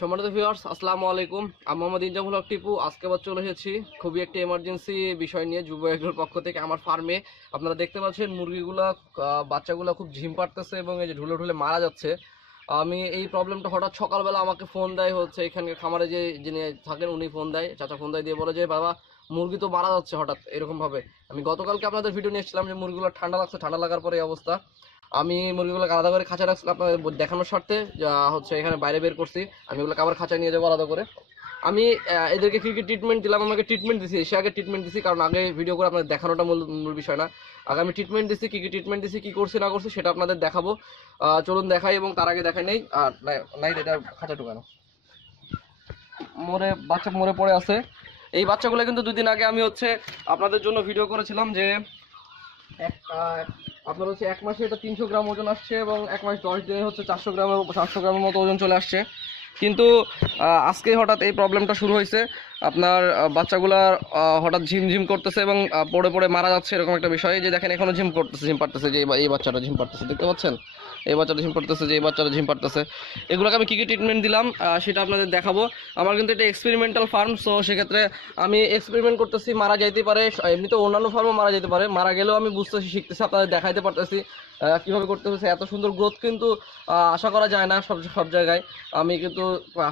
সম্মানিত ভিউয়ার্স আসসালামু আলাইকুম। আমি মোহাম্মদ ইনজামুল হক টিপু। আজকে আবার চলে এসেছি খুবই একটি এমার্জেন্সি বিষয় নিয়ে যুব এগ্রোর পক্ষ থেকে আমার ফার্মে আপনারা দেখতে পাচ্ছেন মুরগিগুলো বাচ্চাগুলো খুব ঝিম পাড়তেছে এবং এই যে ঢুলে ঢুলে মারা যাচ্ছে। আমি এই প্রবলেমটা হঠাৎ সকালবেলা আমাকে ফোন দেয় হচ্ছে এখানকার খামারে যে যিনি থাকেন, উনি ফোন দেয়, চাচা ফোন দেয়, দিয়ে বলে যে, বাবা, মুরগি তো মারা যাচ্ছে হঠাৎ এরকমভাবে আমি গতকালকে আপনাদের ভিডিও নিয়ে এসেছিলাম যে মুরগিগুলো ঠান্ডা লাগছে, ঠান্ডা লাগার পরে এই অবস্থা। আমি মুরগিগুলো আলাদা করে খাঁচা রাখছিলাম আপনাদের দেখানোর স্বার্থে যা হচ্ছে এখানে বাইরে বের করছি। আমি ওগুলো আবার খাঁচায় নিয়ে যাব আলাদা করে। আমি এদেরকে কী কী ট্রিটমেন্ট দিলাম আমাকে ট্রিটমেন্ট দিছি সে আগে ট্রিটমেন্ট দিছি কারণ আগে ভিডিও করে আপনাদের দেখানোটা মূল মূল বিষয় না। আগে আমি ট্রিটমেন্ট দিছি কী কী ট্রিটমেন্ট দিছি কী করছি না করছি সেটা আপনাদের দেখাবো। চলুন দেখাই এবং তার আগে দেখাই নেই। আর নাই- এটা খাঁচা ঢুকানো। মরে বাচ্চা মরে পড়ে আছে। এই বাচ্চাগুলো কিন্তু দুদিন আগে আমি হচ্ছে আপনাদের জন্য ভিডিও করেছিলাম যে এক আহ, আপনার হচ্ছে এক মাসে এটা তিনশো গ্রাম ওজন আসছে এবং এক মাস দশ দিনে হচ্ছে চারশো গ্রামের চারশো গ্রামের মতো ওজন চলে আসছে। কিন্তু আজকে হঠাৎ এই প্রবলেমটা শুরু হয়েছে। আপনার আহ, হঠাৎ ঝিমঝিম করতেছে এবং পড়ে পড়ে মারা যাচ্ছে এরকম একটা বিষয়। যে দেখেন এখনও ঝিম করতেছে ঝিম পারতেছে যে এই বাচ্চাটা ঝিম পারতেছে দেখতে পাচ্ছেন? এই বাচ্চাটা ঝিম পারতেছে যে এই বাচ্চাটা ঝিম পারতেছে এগুলোকে আমি কী কী ট্রিটমেন্ট দিলাম? সেটা আপনাদের দেখাবো। আমার কিন্তু এটা এক্সপেরিমেন্টাল ফার্ম সো সেক্ষেত্রে আমি এক্সপেরিমেন্ট করতেছি মারা যাইতে পারে। এমনিতে অন্যান্য ফার্মও মারা যেতে পারে। মারা গেলেও আমি বুঝতেছি শিখতেছি আপনাদের দেখাইতে পারতেছি কীভাবে করতে হচ্ছে। এত সুন্দর গ্রোথ কিন্তু আশা করা যায় না সব সব জায়গায়। আমি কিন্তু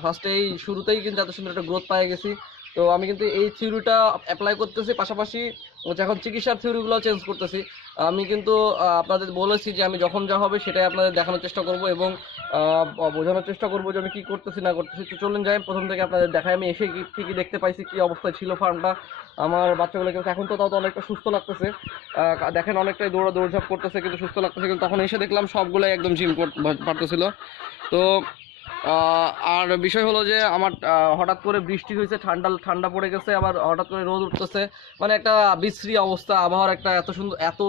ফার্স্টেই শুরুতেই কিন্তু এত সুন্দর একটা গ্রোথ পেয়ে গেছি। তো আমি কিন্তু এই থিওরিটা অ্যাপ্লাই করতেছি, পাশাপাশি এখন চিকিৎসার থিওরিগুলো চেঞ্জ করতেছি। আমি কিন্তু আপনাদের বলেছি যে আমি যখন যা হবে সেটাই আপনাদের দেখানোর চেষ্টা করব এবং বোঝানোর চেষ্টা করব যে আমি কী করতেছি, না করতেছি। তো চলুন যাই, প্রথম থেকে আপনাদের দেখাই। আমি এসে কি, কী দেখতে পাইছি, কী অবস্থায় ছিল ফার্মটা। আমার বাচ্চাগুলো কিন্তু এখন তো তাও তো অনেকটা সুস্থ লাগতেছে। দেখেন অনেকটাই দৌড়া দৌড়ঝাপ করতেছে, কিন্তু সুস্থ লাগতেছে। কিন্তু তখন এসে দেখলাম সবগুলোই একদম জিম পারতেছিল। তো আর বিষয় হলো যে আমার হঠাৎ করে বৃষ্টি হয়েছে, ঠান্ডা ঠান্ডা পড়ে গেছে, আবার হঠাৎ করে রোদ উঠতেছে। মানে একটা বিশ্রী অবস্থা, আবহাওয়ার একটা এত সুন্দর, এত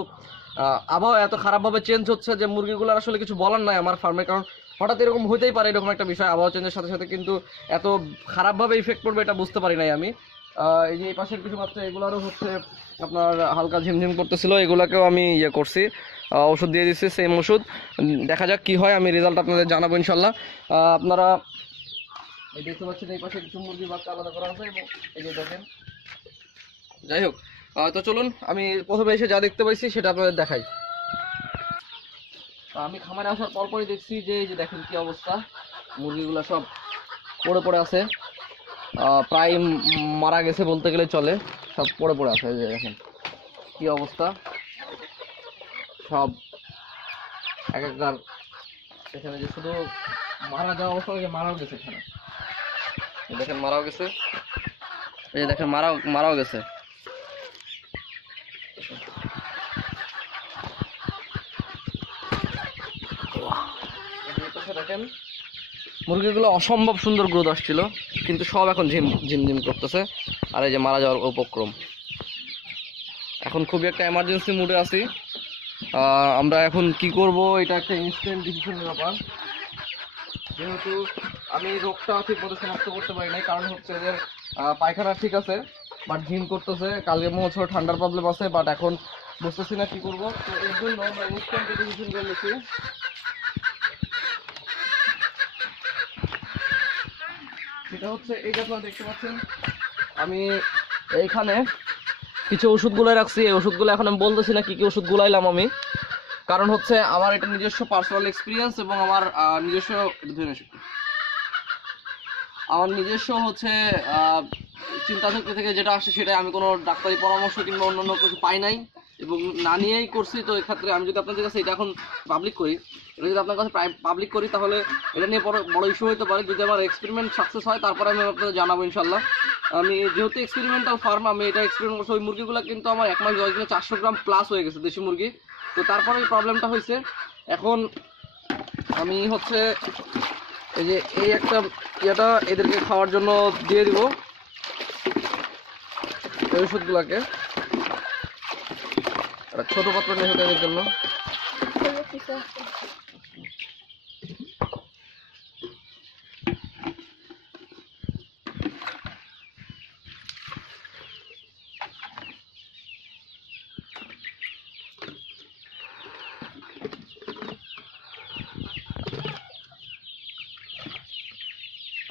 আবহাওয়া এত খারাপভাবে চেঞ্জ হচ্ছে যে মুরগিগুলোর আসলে কিছু বলার নাই আমার ফার্মে কারণ হঠাৎ এরকম হতেই পারে, এরকম একটা বিষয়, আবহাওয়া চেঞ্জের সাথে সাথে কিন্তু এত খারাপভাবে ইফেক্ট পড়বে এটা বুঝতে পারি নাই আমি। এই যে পাশের কিছু বাচ্চা, এগুলারও হচ্ছে আপনার হালকা ঝিমঝিম করতেছিল, এগুলাকেও আমি ইয়ে করছি। ওষুধ দিয়ে দিচ্ছি সেম ওষুধ। দেখা যাক কি হয়, আমি রেজাল্ট আপনাদের জানাব ইনশাল্লাহ আপনারা এই দেখতে পাচ্ছেন, এই পাশে কিছু মুরগির বাচ্চা আলাদা করা আছে, এবং এই যে দেখেন। যাই হোক তো চলুন, আমি প্রথমে এসে যা দেখতে পাইছি, সেটা আপনাদের দেখাই। আমি খামারে আসার পরপরই দেখছি যে, এই যে দেখেন কি অবস্থা, মুরগিগুলো সব পড়ে পড়ে আছে। প্রায় মারা গেছে বলতে গেলে চলে। সব পড়ে পড়ে আছে যে দেখেন। কি অবস্থা? সব এক একবার এখানে যে শুধু মারা যাওয়া অবস্থা মারাও গেছে এখানে। দেখেন, মারাও গেছে। এই দেখেন, মারাও মারাও গেছে। দেখেন মুরগিগুলো অসম্ভব সুন্দর গ্রোথ আসছিল কিন্তু সব এখন ঝিম ঝিমঝিম করতেছে। আর এই যে মারা যাওয়ার উপক্রম। এখন খুবই একটা এমার্জেন্সি মুডে আছি। আমরা এখন কি করব এটা একটা ইনস্ট্যান্ট ডিসিশনের ব্যাপার। যেহেতু আমি রোগটা ঠিক মতো শনাক্ত করতে পারি নাই কারণ হচ্ছে আহ, পায়খানা ঠিক আছে বাট ঝিম করতেছে। কালকে মনে হচ্ছে ঠান্ডার প্রবলেম আছে বাট এখন বুঝতেছি না কি করব। তো এর জন্য আমরা ইনস্ট্যান্ট ডিসিশন করে নিচ্ছি। সেটা হচ্ছে এই যে দেখতে পাচ্ছেন, আমি এইখানে কিছু ওষুধ রাখছি। এই ওষুধগুলো এখন আমি বলতেছি না কি কি ওষুধ গুলাইলাম আমি। কারণ হচ্ছে আমার এটা নিজস্ব পার্সোনাল এক্সপিরিয়েন্স এবং আমার নিজস্ব আমার নিজস্ব হচ্ছে চিন্তা থেকে যেটা আসে সেটাই আমি কোনো ডাক্তারি পরামর্শ কিংবা অন্য অন্য কিছু পাই নাই। এবং না নিয়েই করছি, তো এক্ষেত্রে আমি যদি আপনাদের কাছে এটা এখন পাবলিক করি, এটা যদি আপনার কাছে পাবলিক করি, তাহলে এটা নিয়ে বড় বড় ইস্যু হতে পারে। যদি আমার এক্সপেরিমেন্ট সাকসেস হয়, তারপরে আমি আপনাদের জানাব ইনশাল্লাহ আমি যেহেতু এক্সপেরিমেন্টাল ফার্ম আমি এটা এক্সপেরিমেন্ট করছি, ওই মুরগিগুলো কিন্তু আমার এক মাস, দশ দিনে চারশো গ্রাম প্লাস হয়ে গেছে দেশি মুরগি। তো তারপরে এই প্রবলেমটা হয়েছে এখন আমি হচ্ছে এই যে এই একটা ইয়েটা এদেরকে খাওয়ার জন্য দিয়ে দিব ওষুধগুলোকে। ছোট পাত্র নিয়ে এর জন্য।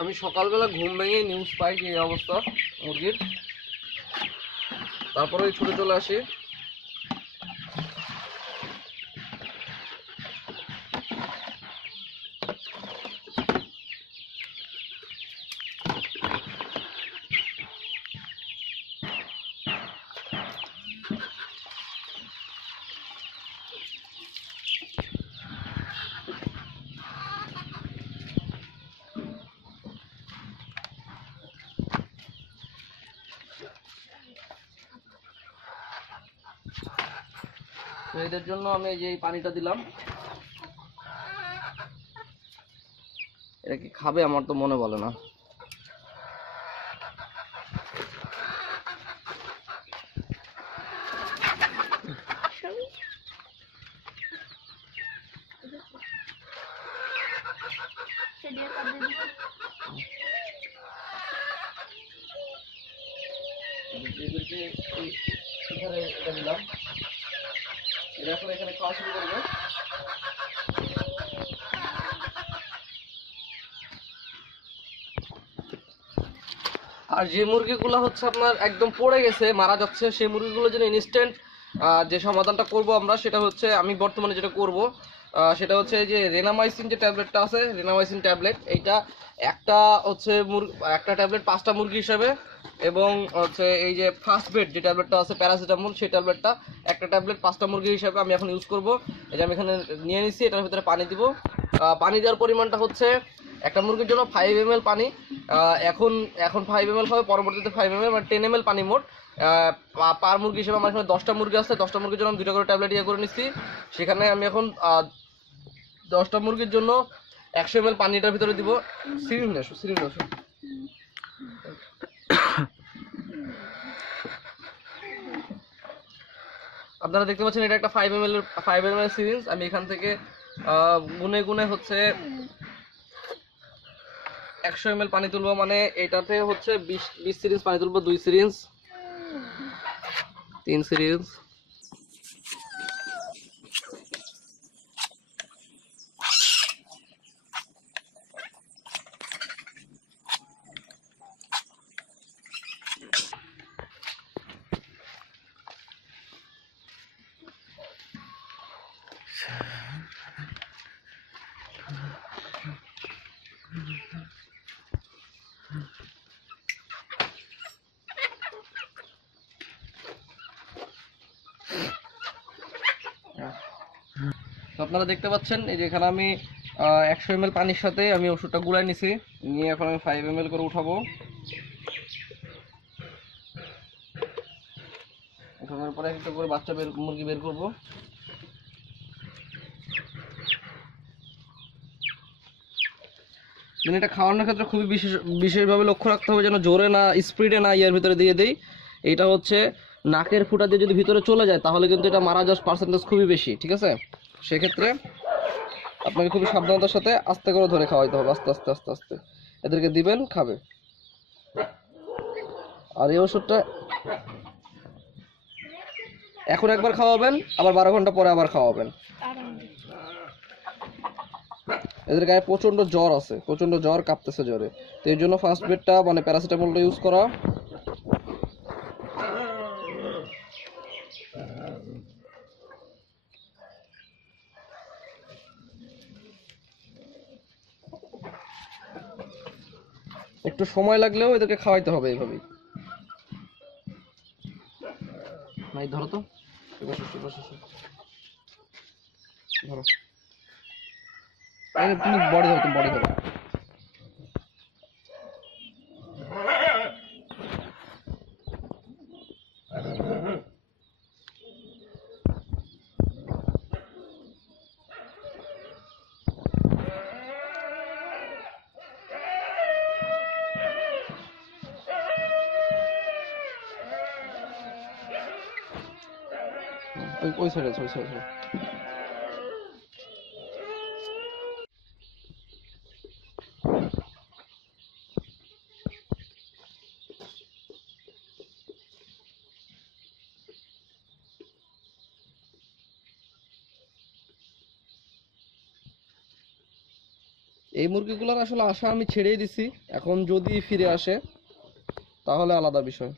আমি সকালবেলা ঘুম ভেঙে নিউজ পাই যে এই অবস্থা, মুরগির। তারপরে ছুটে চলে আসি। এদের জন্য আমি যে পানিটা দিলাম। এটা কি খাবে আমার তো মনে বলে না এদেরকে এই এখানে এটা দিলাম এরা এখন এখানে খাওয়া শুরু করবে আর যে মুরগিগুলো হচ্ছে আপনার একদম পড়ে গেছে, মারা যাচ্ছে, সেই মুরগিগুলোর যেন ইনস্ট্যান্ট যে সমাধানটা করব আমরা সেটা হচ্ছে আমি বর্তমানে যেটা করব সেটা হচ্ছে যে রেনামাইসিন যে ট্যাবলেটটা আছে রেনামাইসিন ট্যাবলেট এইটা একটা হচ্ছে একটা ট্যাবলেট পাঁচটা মুরগি হিসাবে এবং হচ্ছে এই যে ফার্স্ট বেড যে ট্যাবলেটটা আছে প্যারাসিটামল সেই ট্যাবলেটটা একটা ট্যাবলেট পাঁচটা মুরগি হিসাবে আমি এখন ইউজ করব। এটা আমি এখানে নিয়ে নিচ্ছি এটার ভিতরে পানি দিব। পানি দেওয়ার পরিমাণটা হচ্ছে একটা মুরগির জন্য ফাইভ এম পানি এখন এখন ফাইভ এম হবে, পরবর্তীতে ফাইভ এম মানে টেন এম পানি মোট। পার মুরগি হিসেবে আমার এখানে দশটা মুরগি আছে, দশটা মুরগির জন্য আমি দুটো করে ট্যাবলেট ইয়ে করে নিচ্ছি। সেখানে আমি এখন দশটা মুরগির জন্য একশো এম পানিটার ভিতরে দিব। সিরিঞ্জ নেসো সিরিঞ্জ নেসো আপনারা দেখতে পাচ্ছেন, এটা একটা five M L five M L syringe. আমি এখান থেকে গুনে গুনে হচ্ছে একশো এম পানি তুলবো মানে এটাতে হচ্ছে বিশ বিশ সিরিঞ্জ পানি তুলবো, দুই সিরিঞ্জ তিন সিরিঞ্জ তো আপনারা দেখতে পাচ্ছেন, এই যে এখানে আমি একশো এম পানির সাথে আমি ওষুধটা গুলাই নিছি। নিয়ে এখন আমি ফাইভ এম করে উঠাবো। উঠানোর পরে একটা করে বাচ্চা বের, মুরগি বের করব। মানে এটা খাওয়ানোর ক্ষেত্রে খুবই বিশেষ, বিশেষভাবে লক্ষ্য রাখতে হবে যেন জোরে না স্পিডে না ইয়ার ভিতরে দিয়ে দেই। এটা হচ্ছে নাকের ফুটা দিয়ে যদি ভিতরে চলে যায়, তাহলে কিন্তু এটা মারা যাওয়ার পার্সেন্টেজ খুবই বেশি, ঠিক আছে? সেক্ষেত্রে আপনাকে খুবই সাবধানতার সাথে আস্তে করে ধরে খাওয়াইতে হবে, আস্তে আস্তে আস্তে আস্তে। এদেরকে দিবেন, খাবে। আর এই ওষুধটা এখন একবার খাওয়াবেন, আবার বারো ঘণ্টা পরে আবার খাওয়াবেন। এদের গায়ে প্রচণ্ড জ্বর আছে প্রচণ্ড জ্বর কাঁপতেছে জ্বরে। তো এই জন্য ফার্স্ট বেডটা মানে প্যারাসিটামলটা ইউজ করা। একটু সময় লাগলেও এদেরকে খাওয়াইতে হবে এইভাবেই। নাই ধরো তো। ধরো। তুমি বড় ধরো, তুমি বডি ধরো। ওই সাইডে আছে ওই সাইডে এই মুরগিগুলোর আসলে আশা আমি ছেড়েই দিছি। এখন যদি ফিরে আসে, তাহলে আলাদা বিষয়।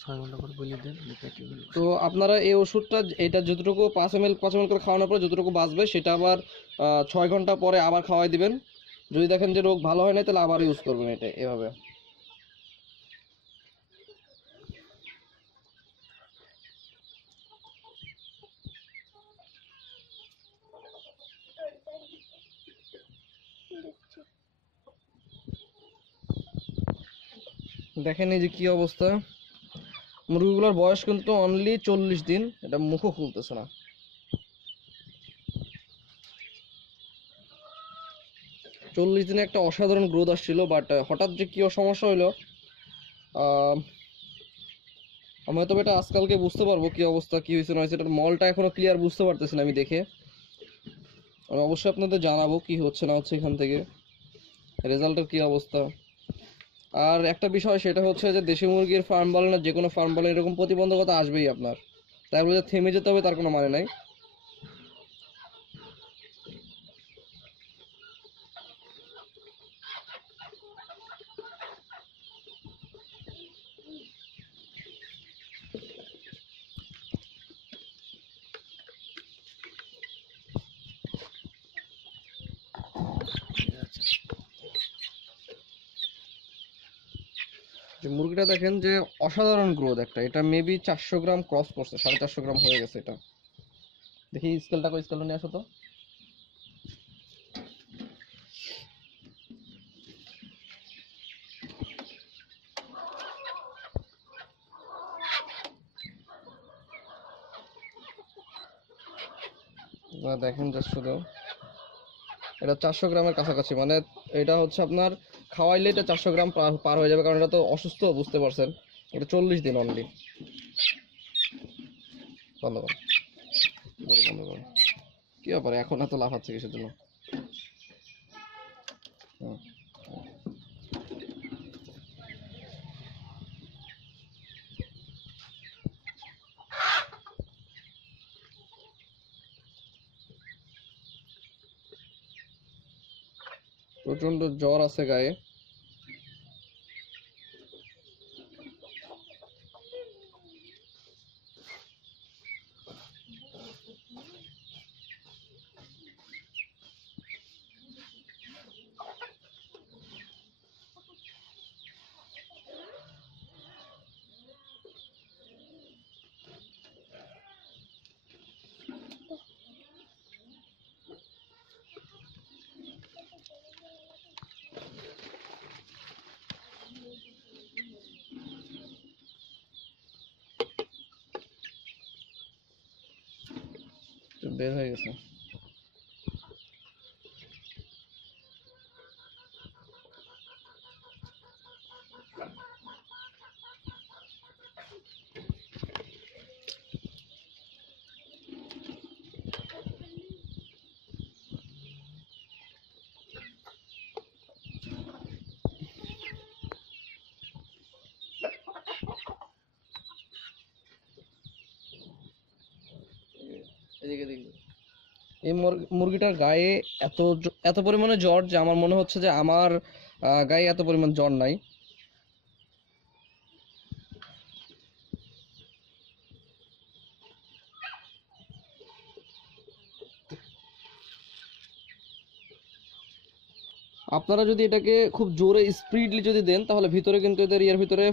ছয় ঘণ্টা পর দেন। তো আপনারা এই ওষুধটা, এটা যতটুকু পাঁচ এম এল পাঁচ এম করে খাওয়ানোর পর যতটুকু বাঁচবে, সেটা আবার ছয় ঘণ্টা পরে আবার খাওয়াই দিবেন। যদি দেখেন যে রোগ ভালো হয় না তাহলে আবার ইউজ করবেন এটা এভাবে। দেখেন এই যে কি অবস্থা। মুরগিগুলোর বয়স কিন্তু অনলি চল্লিশ দিন। এটা মুখও খুলতেছে না। চল্লিশ দিনে একটা অসাধারণ গ্রোথ আসছিল বাট হঠাৎ যে কি সমস্যা হইল আমি হয়তো এটা আজকালকে বুঝতে পারব কি অবস্থা, কী হয়েছে না হয়েছে এটার মলটা এখনও ক্লিয়ার বুঝতে পারতেছি না আমি দেখে। আমি অবশ্যই আপনাদের জানাব কি হচ্ছে, না হচ্ছে এখান থেকে। রেজাল্টের কী অবস্থা। আর একটা বিষয়, সেটা হচ্ছে যে দেশি মুরগির ফার্ম বলেন যে কোনো ফার্ম বলেন এরকম প্রতিবন্ধকতা আসবেই আপনার। তাই বলে যে থেমে যেতে হবে, তার কোনো মানে নাই। মুরগিটা দেখেন যে অসাধারণ গ্রোথ একটা। এটা মেবি চারশো গ্রাম ক্রস করছে, সাড়ে চারশো গ্রাম হয়ে গেছে এটা। দেখি স্কেলটা করে স্কেলটা নিয়ে আসো তো। দেখেন জাস্ট শুধু। এটা চারশো গ্রামের কাছাকাছি মানে এটা হচ্ছে আপনার খাওয়াইলে এটা চারশো গ্রাম পার হয়ে যাবে, কারণ এটা তো অসুস্থ, বুঝতে পারছেন? এটা চল্লিশ দিন অনলি বন্ধ করো কি ব্যাপারে, এখন এত লাফাচ্ছে কিসের জন্য। প্রচণ্ড জ্বর আছে গায়ে। বের হয়ে গেছে এই মুর- মুরগিটার গায়ে এত এত পরিমাণে জ্বর যে আমার মনে হচ্ছে যে আমার গায়ে এত পরিমাণ জ্বর নাই। আপনারা যদি এটাকে খুব জোরে স্পিডলি যদি দেন, তাহলে ভিতরে কিন্তু এদের ইয়ার ভিতরে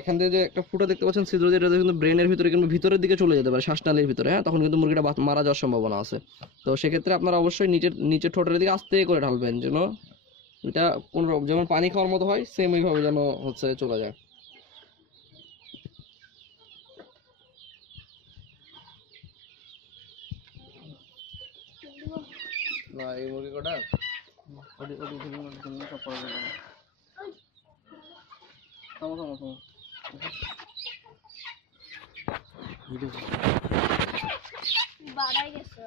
এখান থেকে যে একটা ফুটা দেখতে পাচ্ছেন সিদ্ধ দিয়ে এটা কিন্তু ব্রেনের ভিতরে কিন্তু ভিতরের দিকে চলে যেতে পারে শ্বাসনালীর ভিতরে হ্যাঁ? তখন কিন্তু মুরগিটা মারা যাওয়ার সম্ভাবনা আছে। তো সেক্ষেত্রে আপনারা অবশ্যই নিচের নিচের ঠোঁটের দিকে আস্তে করে ঢালবেন যেন এটা কোনো যেমন পানি খাওয়ার মতো হয় সেম ওইভাবে যেন হচ্ছে চলে যায়। না, এই মুরগি কটা? ওটি ওটি ভিডিওর জন্য সব থামো থামো বাড়াই গেছে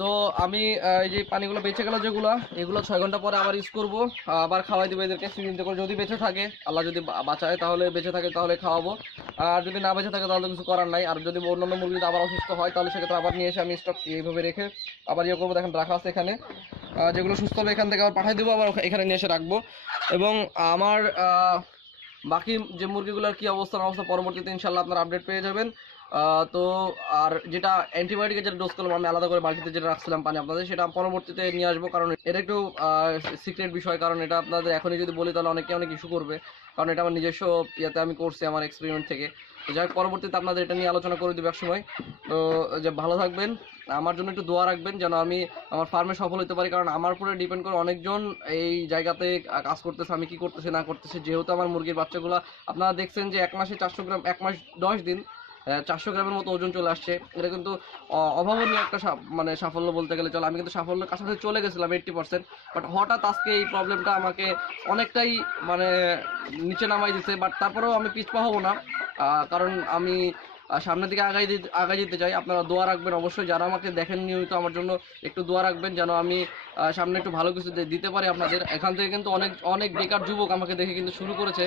তো আমি এই যে পানিগুলো বেঁচে গেল যেগুলো, এগুলো ছয় ঘণ্টা পরে আবার ইউজ করব, আবার খাওয়াই দেবো এদেরকে চিন্তা করে যদি বেঁচে থাকে, আল্লাহ যদি বাঁচায়, তাহলে বেঁচে থাকে, তাহলে খাওয়াবো। আর যদি না বেঁচে থাকে, তাহলে কিছু করার নাই। আর যদি অন্যান্য মুরগি যদি আবার অসুস্থ হয়, তাহলে সেক্ষেত্রে আবার নিয়ে এসে আমি স্টক এইভাবে রেখে আবার ইয়ে করব। দেখেন, রাখা আছে এখানে। যেগুলো সুস্থ হবে, এখান থেকে আবার পাঠিয়ে দেবো, আবার এখানে নিয়ে এসে রাখব। এবং আমার বাকি যে মুরগিগুলোর কি অবস্থা, না অবস্থা পরবর্তীতে ইনশাল্লাহ আপনারা আপডেট পেয়ে যাবেন। তো আর যেটা অ্যান্টিবায়োটিকের যেটা ডোজ করলাম, আমি আলাদা করে বালতিতে যেটা রাখছিলাম পানি আপনাদের, সেটা পরবর্তীতে নিয়ে আসব। কারণ এটা একটু সিক্রেট বিষয়, কারণ এটা আপনাদের এখনই যদি বলি, তাহলে অনেকে, অনেক ইস্যু করবে। কারণ এটা আমার নিজস্ব ইয়েতে আমি করছি, আমার এক্সপেরিমেন্ট থেকে। তো যাই পরবর্তীতে আপনাদের এটা নিয়ে আলোচনা করে দেবো এক সময়। তো যে ভালো থাকবেন। আমার জন্য একটু দোয়া রাখবেন যেন আমি আমার ফার্মে সফল হতে পারি, কারণ আমার উপরে ডিপেন্ড করে অনেকজন এই জায়গাতে কাজ করতেছে, আমি কি করতেছি, না করতেছি। যেহেতু আমার মুরগির বাচ্চাগুলো, আপনারা দেখছেন যে এক মাসে চারশো গ্রাম, এক মাস দশ দিন চারশো গ্রামের মতো ওজন চলে আসছে। এটা কিন্তু অভাবনীয় একটা মানে সাফল্য বলতে গেলে চলে। আমি কিন্তু সাফল্যের কাছাকাছি চলে গেছিলাম এইট্টি পার্সেন্ট বাট হঠাৎ আজকে এই প্রবলেমটা আমাকে অনেকটাই মানে নিচে নামাই দিছে বাট তারপরেও আমি পিছপা হব না। কারণ আমি সামনের দিকে আগাই আগাই যেতে চাই। আপনারা দোয়া রাখবেন অবশ্যই। যারা আমাকে দেখেন নিয়মিত আমার জন্য একটু দোয়া রাখবেন যেন আমি সামনে একটু ভালো কিছু দিতে পারি আপনাদের। এখান থেকে কিন্তু অনেক অনেক বেকার যুবক আমাকে দেখে কিন্তু শুরু করেছে।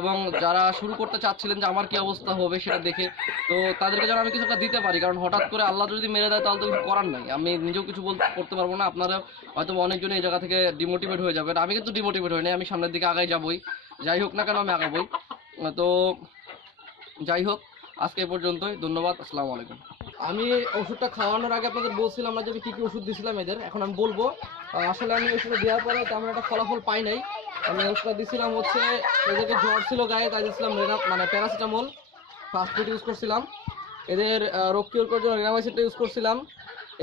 এবং যারা শুরু করতে চাচ্ছিলেন যে আমার কি অবস্থা হবে সেটা দেখে, তো তাদেরকে যেন আমি কিছু একটা দিতে পারি। কারণ হঠাৎ করে আল্লাহ যদি মেরে দেয় তাহলে তো কিছু করার নাই। আমি নিজেও কিছু বলতে করতে পারব না। আপনারা হয়তো অনেকজন এই জায়গা থেকে ডিমোটিভেট হয়ে যাবেন আমি কিন্তু ডিমোটিভেট হই নাই। আমি সামনের দিকে আগাই যাবই। যাই হোক না কেন আমি আগাবই। তো যাই হোক আজকে এই পর্যন্তই, ধন্যবাদ, আসসালামু আলাইকুম। আমি ওষুধটা খাওয়ানোর আগে আপনাদের বলছিলাম না যে আমি কী কী ওষুধ দিয়েছিলাম এদের, এখন আমি বলব। আসলে আমি ওষুধটা দেওয়ার পরে তেমন একটা ফলাফল পাই নাই। আমি ওষুধটা দিছিলাম হচ্ছে, এদেরকে জ্বর ছিল গায়ে, তাই দিয়েছিলাম মানে প্যারাসিটামল। ফার্স্ট ফুড ইউজ করছিলাম। এদের রোগ কিওর করার জন্য রেনামাইসিডটা ইউজ করছিলাম।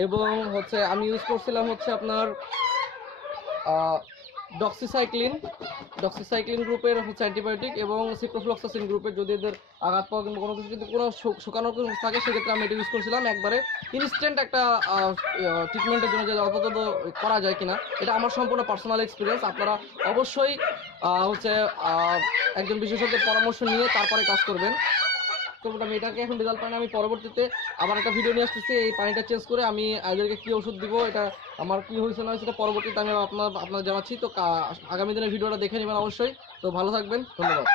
এবং হচ্ছে, আমি ইউজ করছিলাম হচ্ছে আপনার ডক্সিসাইক্লিন ডক্সিসাইক্লিন গ্রুপের হচ্ছে অ্যান্টিবায়োটিক এবং সিপ্রোফ্লক্সাসিন গ্রুপের যদি এদের আঘাত পাওয়া কিংবা কোনো কিছু যদি কোনো শু- শুকানোর কিছু থাকে, সেক্ষেত্রে আমি এটা ইউজ করছিলাম। একবারে ইনস্ট্যান্ট একটা ট্রিটমেন্টের জন্য যে অন্তত করা যায় কিনা, এটা আমার সম্পূর্ণ পার্সোনাল এক্সপিরিয়েন্স আপনারা অবশ্যই হচ্ছে একজন বিশেষজ্ঞের পরামর্শ নিয়ে তারপরে কাজ করবেন। করব আমি এটাকে এখন রেজাল্ট পাই না, আমি পরবর্তীতে আবার একটা ভিডিও নিয়ে আসতেছি, এই পানিটা চেঞ্জ করে আমি এদেরকে কী ওষুধ দিব, এটা আমার কী হয়েছে না সেটা পরবর্তীতে আমি আপনার আপনার জানাচ্ছি। তো আগামী দিনের ভিডিওটা দেখে নেবেন অবশ্যই। তো ভালো থাকবেন, ধন্যবাদ।